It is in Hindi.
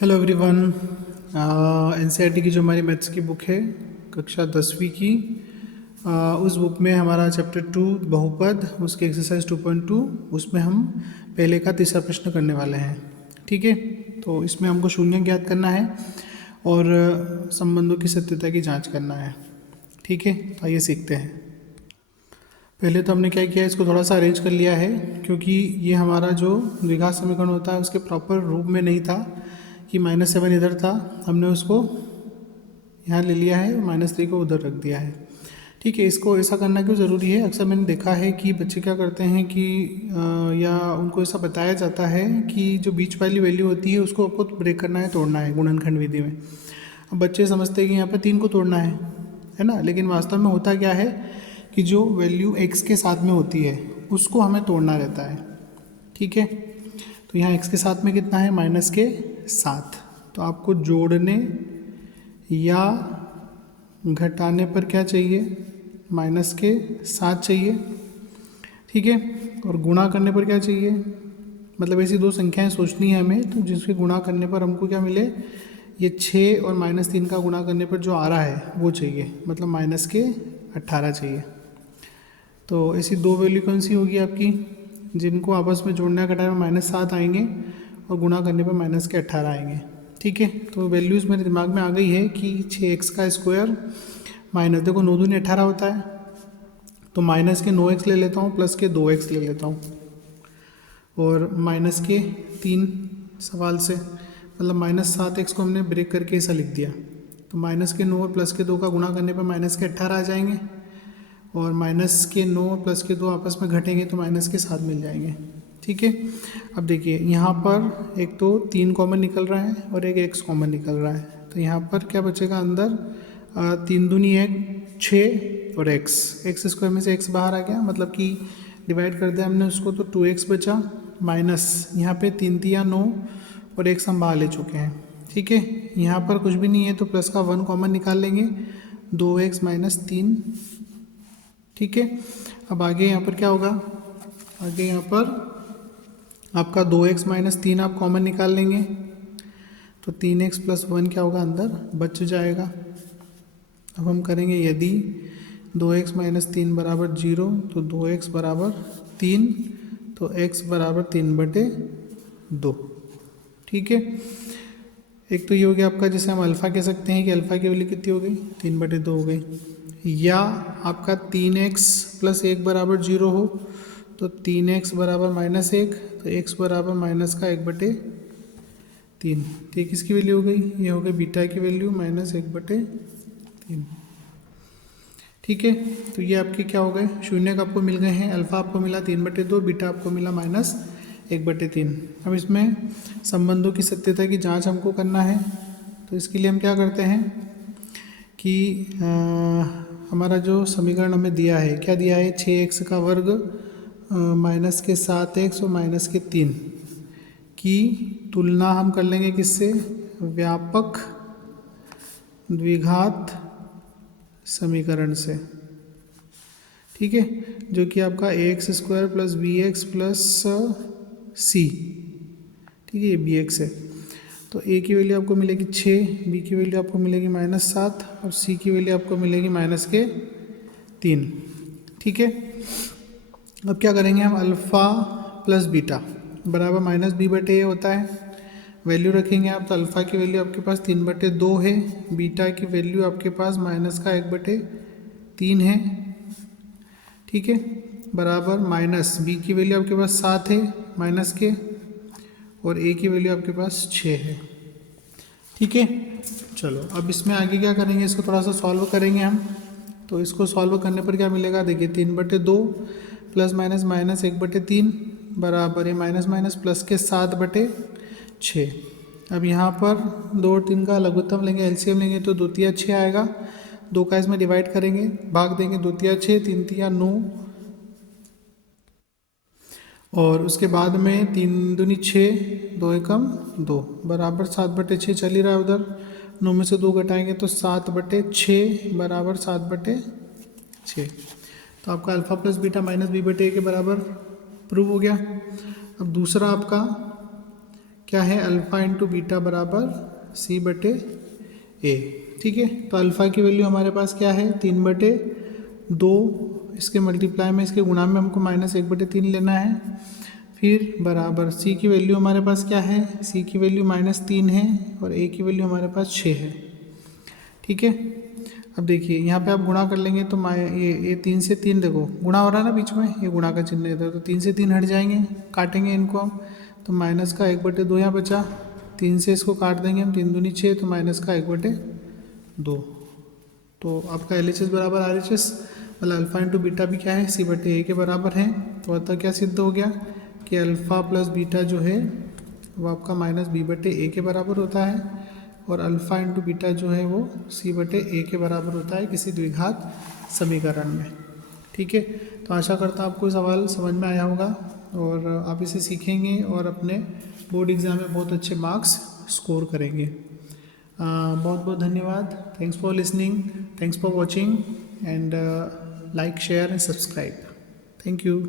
Hello everyone. एनसीईआरटी की जो हमारी मैथ्स की बुक है कक्षा 10वीं की, उस बुक में हमारा चैप्टर 2 बहुपद, उसके एक्सरसाइज 2.2, उसमें हम पहले का तीसरा प्रश्न करने वाले हैं। ठीक है, तो इसमें हमको शून्य ज्ञात करना है और संबंधों की सत्यता की जांच करना है। ठीक है, तो आइए सीखते हैं। पहले तो हमने क्या किया, इसको थोड़ा सा अरेंज कर लिया है क्योंकि ये हमारा जो द्विघात समीकरण होता है उसके प्रॉपर रूप में नहीं था कि -7 इधर था, हमने उसको यहाँ ले लिया है, -3 को उधर रख दिया है। ठीक है, इसको ऐसा करना क्यों ज़रूरी है? अक्सर मैंने देखा है कि बच्चे क्या करते हैं कि या उनको ऐसा बताया जाता है कि जो बीच वाली वैल्यू होती है उसको आपको ब्रेक करना है, तोड़ना है गुणनखंड विधि में। अब बच्चे समझते हैं कि यहाँ पर 3 को तोड़ना है ना, लेकिन वास्तव में होता क्या है कि जो वैल्यू x के साथ में होती है उसको हमें तोड़ना रहता है। ठीक है, तो यहाँ x के साथ में कितना है, -7। तो आपको जोड़ने या घटाने पर क्या चाहिए, -7 चाहिए। ठीक है, और गुणा करने पर क्या चाहिए, मतलब ऐसी दो संख्याएं सोचनी है हमें, तो जिसके गुणा करने पर हमको क्या मिले, ये 6 और -3 का गुणा करने पर जो आ रहा है वो चाहिए, मतलब -18 चाहिए। तो ऐसी दो वैल्यू कौन सी होगी आपकी, जिनको आपस में जोड़ने का घटाने में -7 आएंगे और गुणा करने पर -18 आएंगे। ठीक है, तो वैल्यूज़ मेरे दिमाग में आ गई है कि 6x का स्क्वायर माइनस, देखो 9 दूनी 18 होता है, तो माइनस के 9x ले लेता हूँ, प्लस के 2x ले लेता हूँ, और माइनस के 3 सवाल से, मतलब -7x को हमने ब्रेक करके ऐसा लिख दिया। तो माइनस के 9 और प्लस के 2 का गुणा करने पर -18 आ जाएंगे, और माइनस के 9 और प्लस के 2 आपस में घटेंगे तो -7 मिल जाएंगे। ठीक है, अब देखिए यहाँ पर एक तो 3 कॉमन निकल रहा है और एक x कॉमन निकल रहा है, तो यहाँ पर क्या बचेगा अंदर, 3 दूनी है 6 और x स्क्वायर में से x बाहर आ गया, मतलब कि डिवाइड कर दिया हमने उसको, तो 2x बचा, माइनस यहाँ पे 3 तिया 9 और x हम बाहर ले चुके हैं। ठीक है, यहाँ पर कुछ भी नहीं है तो प्लस का 1 कॉमन निकाल लेंगे, 2x - 3। ठीक है, अब आगे यहाँ पर क्या होगा, आगे यहाँ पर आपका 2x - 3 आप कॉमन निकाल लेंगे, तो 3x + 1 क्या होगा, अंदर बच जाएगा। अब हम करेंगे यदि 2x - 3 = 0, तो 2x = 3, तो x = 3/2। ठीक है, एक तो ये हो गया आपका, जैसे हम अल्फ़ा कह सकते हैं कि अल्फ़ा की वैल्यू कितनी हो गई, 3/2 हो गई। या आपका 3x + 1 = 0 हो, तो 3x = -1, तो x = -1/3। तो ये किसकी वैल्यू हो गई, ये हो गई बीटा की वैल्यू -1/3। ठीक है, तो ये आपके क्या हो गए, शून्य का आपको मिल गए हैं, अल्फ़ा आपको मिला 3/2, बीटा आपको मिला -1/3। अब इसमें संबंधों की सत्यता की जांच हमको करना है, तो इसके लिए हम क्या करते हैं कि हमारा जो समीकरण हमें दिया है, क्या दिया है, 6x का वर्ग -7x और -3 की तुलना हम कर लेंगे किससे, व्यापक द्विघात समीकरण से। ठीक है, जो कि आपका ax² + bx + c, ठीक है, ये bx है। तो a की वैल्यू आपको मिलेगी 6, b की वैल्यू आपको मिलेगी -7 और c की वैल्यू आपको मिलेगी -3। ठीक है, अब क्या करेंगे हम, अल्फ़ा + बीटा बराबर -b/a होता है, वैल्यू रखेंगे आप, तो अल्फ़ा की वैल्यू आपके पास 3/2 है, बीटा की वैल्यू आपके पास -1/3 है। ठीक है, बराबर माइनस बी की वैल्यू आपके पास 7 है माइनस के, और ए की वैल्यू आपके पास 6 है। ठीक है, चलो अब इसमें आगे क्या करेंगे, इसको थोड़ा सा सॉल्व करेंगे हम। तो इसको सॉल्व करने पर क्या मिलेगा, देखिए 3/2 + -1/3 बराबर है माइनस प्लस के 7/6। अब यहाँ पर 2 और 3 का लघुत्तम लेंगे, एलसीएम लेंगे, तो 2 तिया 6 आएगा, 2 का इसमें डिवाइड करेंगे, भाग देंगे, 2 तिया 6, 3 तिया 9, और उसके बाद में 3 दूनी 6, 2 एकम 2 बराबर 7/6 चल ही रहा है उधर, 9 में से 2 घटाएंगे तो 7/6 बराबर 7/6। तो आपका अल्फ़ा + बीटा -b/a के बराबर प्रूव हो गया। अब दूसरा आपका क्या है, अल्फ़ा इंटू बीटा बराबर सी बटे ए। ठीक है, तो अल्फ़ा की वैल्यू हमारे पास क्या है, 3/2, इसके मल्टीप्लाई में इसके गुणा में हमको -1/3 लेना है। फिर बराबर सी की वैल्यू हमारे पास क्या है, सी की वैल्यू -3 है और ए की वैल्यू हमारे पास 6 है। ठीक है, अब देखिए यहाँ पे आप गुणा कर लेंगे तो ये 3 से 3 देखो गुणा हो रहा है ना बीच में, ये गुणा का चिन्ह इधर, तो 3 से 3 हट जाएंगे, काटेंगे इनको हम, तो माइनस का 1/2 यहाँ बचा। 3 से इसको काट देंगे हम, 3 दूनी 6, तो माइनस का 1/2। तो आपका LHS बराबर RHS, मतलब अल्फ़ा इंटू बीटा भी क्या है, सी बटे ए के बराबर है। तो अतः क्या सिद्ध हो गया कि अल्फ़ा प्लस बीटा जो है वो आपका -b/a के बराबर होता है, और अल्फ़ा इंटू बीटा जो है वो c/a के बराबर होता है किसी द्विघात समीकरण में। ठीक है, तो आशा करता हूँ आपको सवाल समझ में आया होगा और आप इसे सीखेंगे और अपने बोर्ड एग्ज़ाम में बहुत अच्छे मार्क्स स्कोर करेंगे। बहुत बहुत धन्यवाद। Thanks for listening, thanks for watching, and like, share and subscribe. Thank you.